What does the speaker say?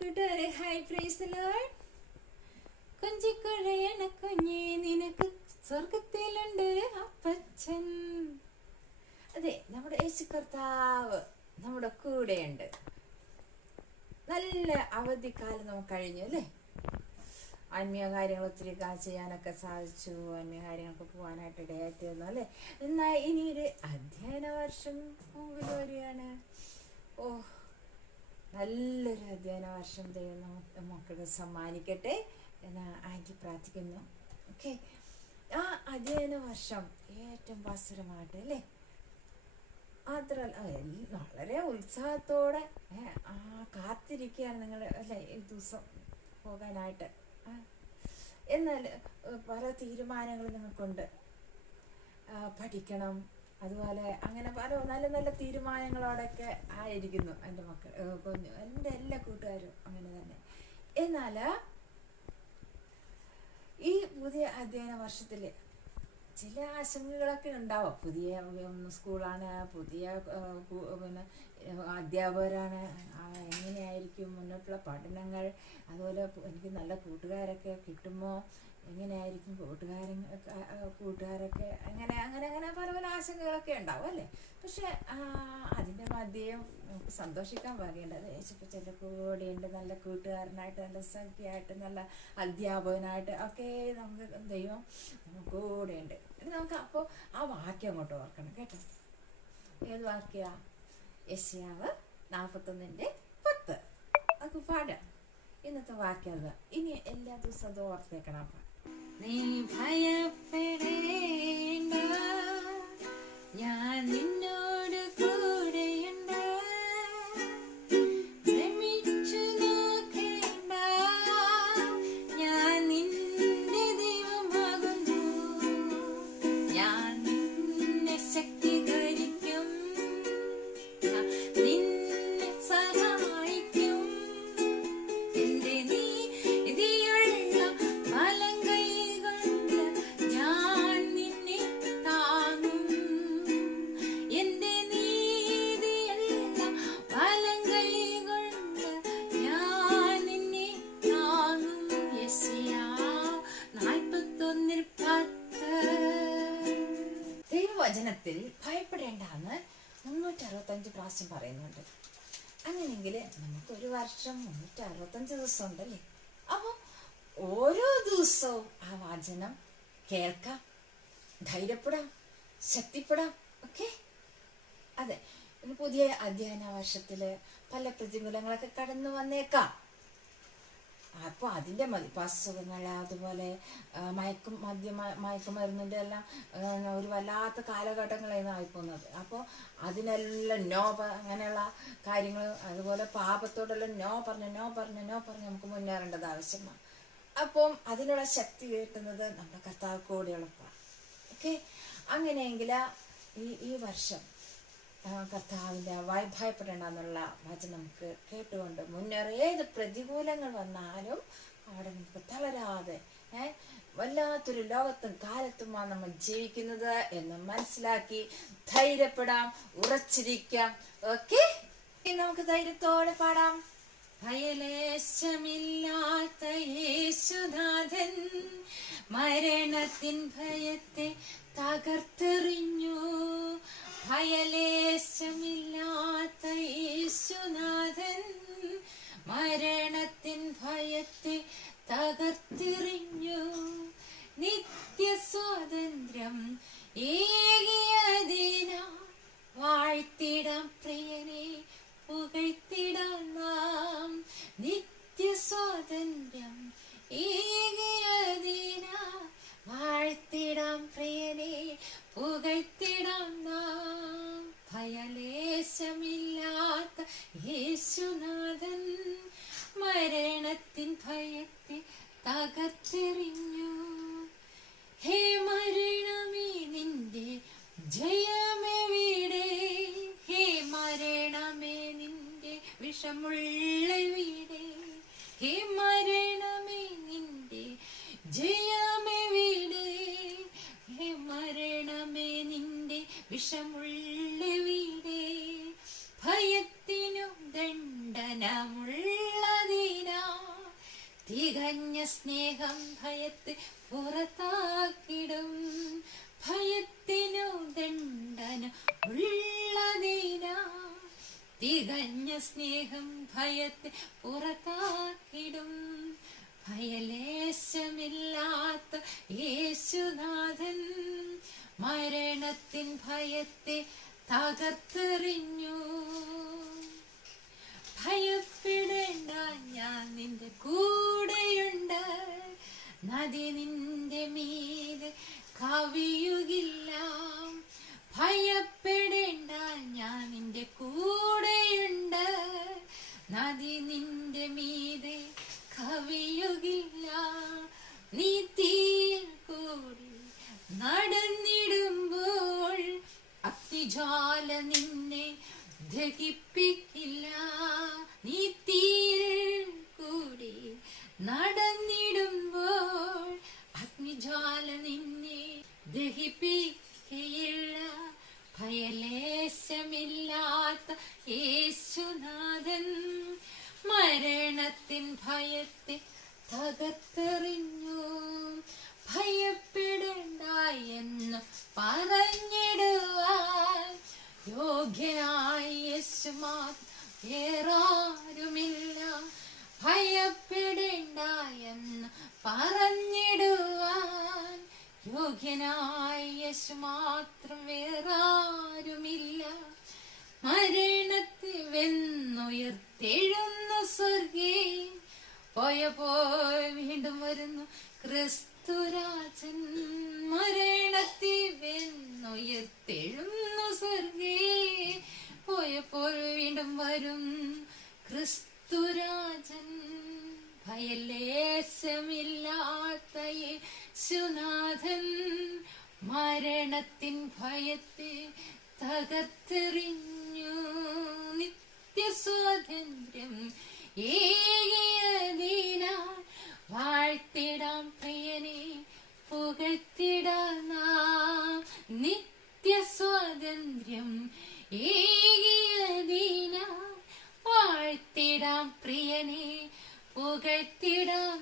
കൂട്ടുകാരെ, hi, praise the Lord. കൊഞ്ചിക്കുഴയണ കുഞ്ഞേ, നിനക്ക് സ്വർഗത്തിലുണ്ടൊരു അപ്പച്ചൻ. അതെ, നമ്മുടെ യേശു കർത്താവ് നമ്മുടെ കൂടെയുണ്ട്. നല്ല അവധിക്കാലം നമുക്ക് കഴിഞ്ഞു അല്ലേ. ആത്മീയ കാര്യങ്ങൾ ഒത്തിരി ചെയ്യാനൊക്കെ സാധിച്ചു. ആത്മീയ കാര്യങ്ങൾക്ക് പോകാനായിട്ട് ഇടയായിത്തീർന്നു അല്ലേ. എന്നാൽ ഇനി ഒരു അധ്യയന വർഷം മുമ്പിൽ വരികയാണ്. നല്ലൊരു അധ്യയന വർഷം ദൈവം മക്കൾക്ക് സമ്മാനിക്കട്ടെ എന്ന് ആൻറ്റി പ്രാർത്ഥിക്കുന്നു. ഓക്കെ, ആ അധ്യയന വർഷം ഏറ്റവും ഭാസുരമായിട്ട് അല്ലേ, വളരെ ഉത്സാഹത്തോടെ കാത്തിരിക്കുകയാണ് നിങ്ങൾ അല്ലേ ഈ ദിവസം പോകാനായിട്ട്. എന്നാൽ പല തീരുമാനങ്ങളും നിങ്ങൾക്കുണ്ട്. പഠിക്കണം, അതുപോലെ അങ്ങനെ പല നല്ല നല്ല തീരുമാനങ്ങളോടൊക്കെ ആയിരിക്കുന്നു എൻ്റെ മക്കൾ, എൻ്റെ എല്ലാ കൂട്ടുകാരും അങ്ങനെ തന്നെ. എന്നാൽ ഈ പുതിയ അധ്യയന വർഷത്തിൽ ചില ആശങ്കകളൊക്കെ ഉണ്ടാവും. പുതിയ സ്കൂളാണ്, പുതിയ പിന്നെ അധ്യാപകരാണ്, എങ്ങനെയായിരിക്കും മുന്നോട്ടുള്ള പഠനങ്ങൾ, അതുപോലെ എനിക്ക് നല്ല കൂട്ടുകാരൊക്കെ കിട്ടുമോ, എങ്ങനെയായിരിക്കും കൂട്ടുകാരൊക്കെ അങ്ങനെ അങ്ങനെ അങ്ങനെ പല പല ആശങ്കകളൊക്കെ ഉണ്ടാവും അല്ലേ. പക്ഷെ അതിൻ്റെ മധ്യയും നമുക്ക് സന്തോഷിക്കാൻ വകേണ്ടത് യേശുപ്പച്ചൻ്റെ കൂടെയുണ്ട്. നല്ല കൂട്ടുകാരനായിട്ട്, നല്ല സഖിയായിട്ട്, നല്ല അധ്യാപകനായിട്ട് ഒക്കെ നമുക്ക് ദൈവം കൂടെയുണ്ട്. നമുക്ക് അപ്പോൾ ആ വാക്യം അങ്ങോട്ട് ഓർക്കണം കേട്ടോ. ഏത് വാക്യ? യെശയ്യാവ് 41:10. അത് പാടാം. ഇന്നത്തെ വാക്യം അത്. ഇനി എല്ലാ ദിവസവും അത് ഓർത്തേക്കണം. നീ ഭയപ്പെടേണ്ട, ഞാൻ നിന്നോട് കൂടെയുണ്ട്. ഭ്രമിച്ചു നോക്കേണ്ട, ഞാൻ നിന്റെ ദൈവമാകുന്നു. ഞാൻ നിന്നെ ശക്തീകരിക്കും, നിന്നെ സഹായിക്കും. എന്റെ നീതിയുള്ള വലങ്കൈ കൊണ്ട് ഞാൻ നിന്നെ താങ്ങും. എന്റെ നീതിയുള്ള വലങ്കൈ കൊണ്ട് ഞാൻ നിന്നെ താങ്ങും. യെശയ്യാവ് 41:10. ദൈവവചനത്തിൽ ഭയപ്പെടേണ്ടെന്ന് 365 പ്രാവശ്യം പറയുന്നുണ്ട്. അങ്ങനെയെങ്കിൽ നമുക്കൊരു വർഷം 365 ദിവസം ഉണ്ടല്ലേ. അപ്പോൾ ഓരോ ദിവസവും ആ വചനം കേൾക്കാം, ധൈര്യപ്പെടാം, ശക്തിപ്പെടാം. ഓക്കെ, അതെ. പുതിയ അധ്യയന വർഷത്തിൽ പല പ്രതികൂലങ്ങളൊക്കെ കടന്നു വന്നേക്കാം. അപ്പോൾ അതിൻ്റെ അസുഖങ്ങൾ, അതുപോലെ മയക്കുമരുന്നിൻ്റെ എല്ലാം ഒരു വല്ലാത്ത കാലഘട്ടങ്ങളായിരുന്നു ആയിപ്പോകുന്നത്. അപ്പോൾ അതിനെല്ലാം അങ്ങനെയുള്ള കാര്യങ്ങൾ, അതുപോലെ പാപത്തോടെല്ലാം നോ പറഞ്ഞ് നമുക്ക് മുന്നേറേണ്ടത് ആവശ്യമാണ്. അപ്പം അതിനുള്ള ശക്തി കിട്ടുന്നത് നമ്മുടെ കർത്താവ് കൂടെയുള്ളപ്പോൾ. ഓക്കെ, അങ്ങനെയെങ്കിൽ ഈ വർഷം കർത്താവിൻ്റെ ഭയപ്പെടേണ്ടെന്നുള്ള വചനം നമുക്ക് കേട്ടുകൊണ്ട് മുന്നേറി ഏത് പ്രതികൂലങ്ങൾ വന്നാലും അവിടെ നമുക്ക് തളരാതെ വല്ലാത്തൊരു ലോകത്തും കാലത്തുമാണ് നമ്മൾ ജീവിക്കുന്നത് എന്ന് മനസ്സിലാക്കി ധൈര്യപ്പെടാം, ഉറച്ചിരിക്കാം. ഓക്കെ, നമുക്ക് ധൈര്യത്തോടെ പാടാം. ഭയലേശമില്ലാത്ത യേശുനാഥൻ മരണത്തിൻ ഭയത്തെ തകർത്തെറിഞ്ഞു. ഭയലേശമില്ലാത്ത യേശുനാഥൻ മരണത്തിൻ ഭയത്തെ തകർത്തെറിഞ്ഞു. നിത്യസ്വാതന്ത്ര്യം ഏകിയതിനാ വാഴ്ത്തിടാം പ്രിയനെ, പുകഴ്ത്തിടാം നാം. നിത്യസ്വാതന്ത്ര്യം ഏകിയതിനാ വാഴ്ത്തിടാം പ്രിയനെ, പുകഴ്ത്തിടാം നാം. ഭയലേശമില്ലാത്ത യേശുനാഥൻ മരണത്തിൻ ഭയത്തെ തകർത്തെറിഞ്ഞു. ഹേ മരണമേ, നിന്റെ ജയമെവിടെ? ഹേ മരണമേ, നിന്റെ വിഷമുള്ള വീടേ? ഹേ മരണമേ, നിന്റെ ജയമെവിടെ? ഹേ മരണമേ, നിന്റെ വിഷമുള്ള വീടേ? ഭയത്തിനു ദണ്ഡനമുള്ളതേ തികഞ്ഞ സ്നേഹം ഭയത്തെ പുറത്താക്കിടും. ഭയത്തിനു ദണ്ഡന ഉള്ളതിനാ. തികഞ്ഞ സ്നേഹം ഭയത്തെ പുറത്താക്കിടും. ഭയലേശമില്ലാത്ത യേശുനാഥൻ മരണത്തിൻ ഭയത്തെ തകർത്തെറിഞ്ഞു. ഭയപ്പെടേണ്ട, ഞാൻ നിന്റെ കൂടെയുണ്ട്. നദി നിന്റെ മീതെ കവിയുകില്ല. ഭയപ്പെടേണ്ട, ഞാൻ നിന്റെ കൂടെയുണ്ട്. നദി നിന്റെ മീതെ കവിയുകില്ല. നീ തീയിൽ കൂടി നടന്നിടുമ്പോൾ അഗ്നിജ്വാല നിന്നെ ദഹിപ്പിക്കില്ല. നീ തീയിൽ കൂടി നടന്നിടുമ്പോൾ അഗ്നിജ്വാല നിന്നെ ദഹിപ്പിക്കയില്ല. ഭയലേശമില്ലാത്ത യേശുനാഥൻ മരണത്തിൻ ഭയത്തെ തകർത്തെറിഞ്ഞു. ഭയപ്പെടേണ്ട എന്ന് പറഞ്ഞിടുവാൻ യോഗ്യനായ യേശു മാത്രം വേറാരുമില്ല. ഭയപ്പെടേണ്ട എന്ന് പറഞ്ഞിടുവാൻ യോഗ്യനായ യേശു മാത്രം വേറാരുമില്ല. മരണത്തെ വെന്നുയർത്തെഴുന്ന സ്വർഗേ പോയപ്പോൾ വീണ്ടും വരുന്നു ക്രിസ്തുരാജൻ. മരണത്തെ വെന്നുയർത്തെഴുന്ന സ്വർഗേ പോയപ്പോൾ വീണ്ടും വരും ക്രിസ്തുരാജൻ. ഭയലേശമില്ലാത്ത യേശുനാഥൻ മരണത്തിൻ ഭയത്തെ തകർത്തെറിഞ്ഞു. നിത്യസ്വാതന്ത്ര്യം ഏകിയതിനാൽ വാഴ്ത്തിടാം പ്രിയനെ, പുകഴ്ത്തിടാം നാം. നിത്യസ്വാതന്ത്ര്യം ഏകിയതിനാൽ വാഴ്ത്തിടാം പ്രിയനെ, പുകഴ്ത്തിടാം